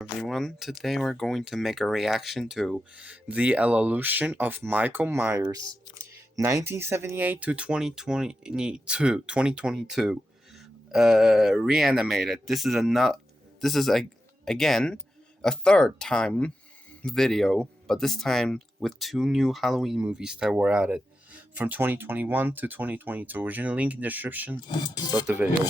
Everyone. Today we're going to make a reaction to The Evolution of Michael Myers, 1978 to 2022. Reanimated. This is again a third time video, but this time with two new Halloween movies that were added from 2021 to 2022. Original link in the description. Start the video.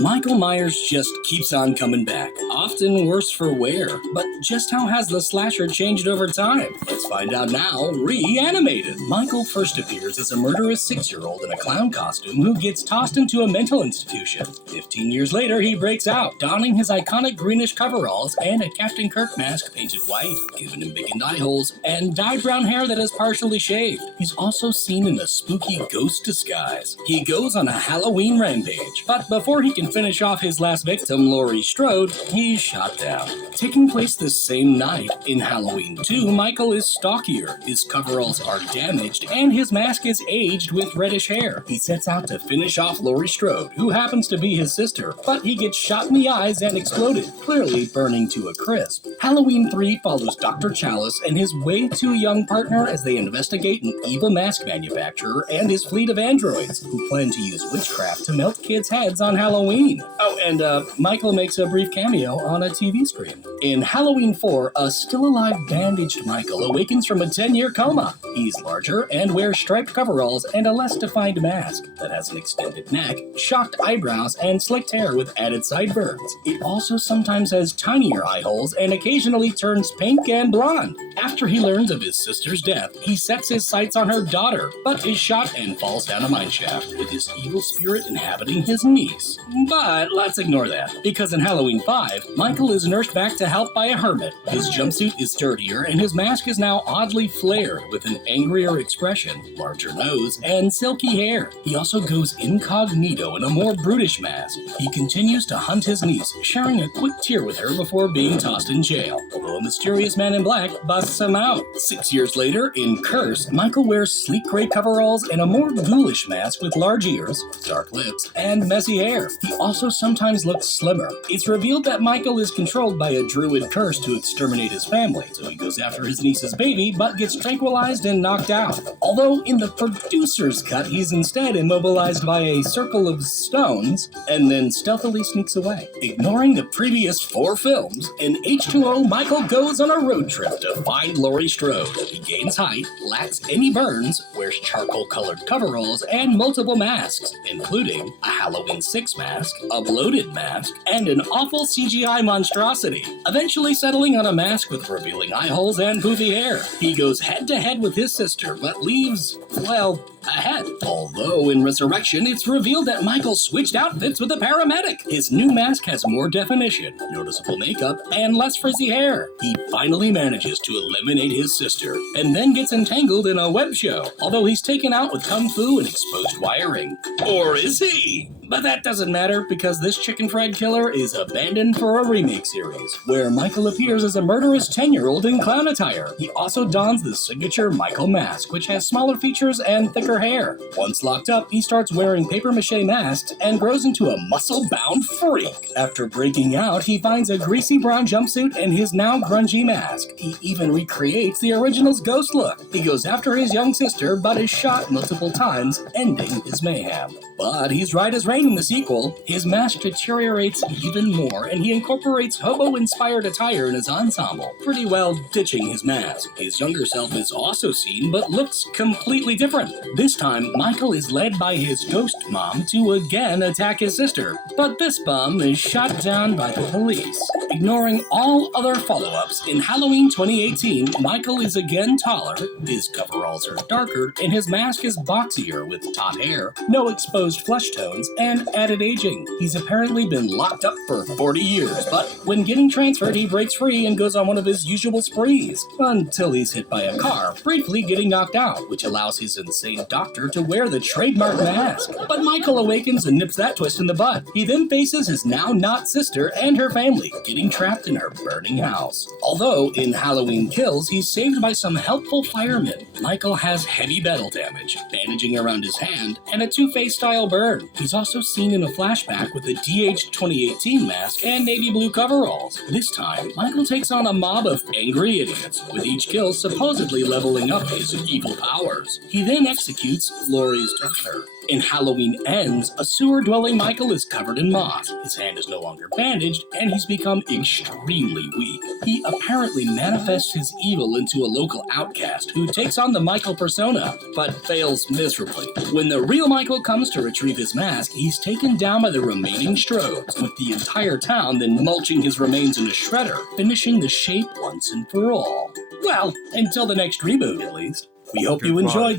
Michael Myers just keeps on coming back, often worse for wear. But just how has the slasher changed over time? Let's find out now. Reanimated. Michael first appears as a murderous 6-year-old in a clown costume who gets tossed into a mental institution. 15 years later, he breaks out, donning his iconic greenish coveralls and a Captain Kirk mask painted white, giving him big eye holes, and dyed brown hair that is partially shaved. He's also seen in a spooky ghost disguise. He goes on a Halloween rampage, but before he can finish off his last victim, Laurie Strode, he's shot down. Taking place this same night, in Halloween 2, Michael is stockier, his coveralls are damaged, and his mask is aged with reddish hair. He sets out to finish off Laurie Strode, who happens to be his sister, but he gets shot in the eyes and exploded, clearly burning to a crisp. Halloween 3 follows Dr. Chalice and his way too young partner as they investigate an evil mask manufacturer and his fleet of androids, who plan to use witchcraft to melt kids' heads on Halloween. Oh, and Michael makes a brief cameo on a TV screen. In Halloween 4, a still-alive bandaged Michael awakens from a 10-year coma. He's larger and wears striped coveralls and a less defined mask that has an extended neck, shocked eyebrows, and slicked hair with added sideburns. It also sometimes has tinier eye holes and occasionally turns pink and blonde. After he learns of his sister's death, he sets his sights on her daughter, but is shot and falls down a mineshaft, with his evil spirit inhabiting his niece. But let's ignore that, because in Halloween 5, Michael is nursed back to health by a hermit. His jumpsuit is sturdier, and his mask is now oddly flared, with an angrier expression, larger nose, and silky hair. He also goes incognito in a more brutish mask. He continues to hunt his niece, sharing a quick tear with her before being tossed in jail, although a mysterious man in black busts him out. 6 years later, in Curse, Michael wears sleek gray coveralls and a more ghoulish mask with large ears, dark lips, and messy hair. He also sometimes looks slimmer. It's revealed that Michael is controlled by a druid curse to exterminate his family, so he goes after his niece's baby, but gets tranquilized and knocked out. Although in the producer's cut, he's instead immobilized by a circle of stones, and then stealthily sneaks away. Ignoring the previous 4 films, in H2O, Michael goes on a road trip to find Laurie Strode. He gains height, lacks any burns, wears charcoal-colored coveralls, and multiple masks, including a Halloween 6 mask, a bloated mask, and an awful CGI monstrosity, eventually settling on a mask with revealing eye holes and poofy hair. He goes head-to-head with his sister, but leaves, well, ahead. Although in Resurrection, it's revealed that Michael switched outfits with a paramedic. His new mask has more definition, noticeable makeup, and less frizzy hair. He finally manages to eliminate his sister, and then gets entangled in a web show, although he's taken out with kung fu and exposed wiring. Or is he? But that doesn't matter, because this chicken fried killer is abandoned for a remake series, where Michael appears as a murderous 10-year-old in clown attire. He also dons the signature Michael mask, which has smaller features and thicker hair. Once locked up, he starts wearing papier-mâché masks and grows into a muscle-bound freak. After breaking out, he finds a greasy brown jumpsuit and his now grungy mask. He even recreates the original's ghost look. He goes after his young sister, but is shot multiple times, ending his mayhem. But he's right as rain in the sequel. His mask deteriorates even more, and he incorporates hobo-inspired attire in his ensemble, pretty well ditching his mask. His younger self is also seen, but looks completely different. This time, Michael is led by his ghost mom to again attack his sister, but this bum is shot down by the police. Ignoring all other follow-ups, in Halloween 2018, Michael is again taller, his coveralls are darker, and his mask is boxier with top hair, no exposed flesh tones, and added aging. He's apparently been locked up for 40 years, but when getting transferred, he breaks free and goes on one of his usual sprees, until he's hit by a car, briefly getting knocked out, which allows his insane doctor to wear the trademark mask. But Michael awakens and nips that twist in the bud. He then faces his now not sister and her family, getting trapped in her burning house. Although in Halloween Kills, he's saved by some helpful firemen. Michael has heavy battle damage, bandaging around his hand, and a Two-Face style style burn. He's also seen in a flashback with a DH 2018 mask and navy blue coveralls. This time, Michael takes on a mob of angry idiots, with each kill supposedly leveling up his evil powers. He then executes Laurie's daughter. In Halloween Ends, a sewer-dwelling Michael is covered in moss. His hand is no longer bandaged, and he's become extremely weak. He apparently manifests his evil into a local outcast who takes on the Michael persona, but fails miserably. When the real Michael comes to retrieve his mask, he's taken down by the remaining Strodes, with the entire town then mulching his remains in a shredder, finishing the shape once and for all. Well, until the next reboot, at least. We hope you Goodbye. enjoyed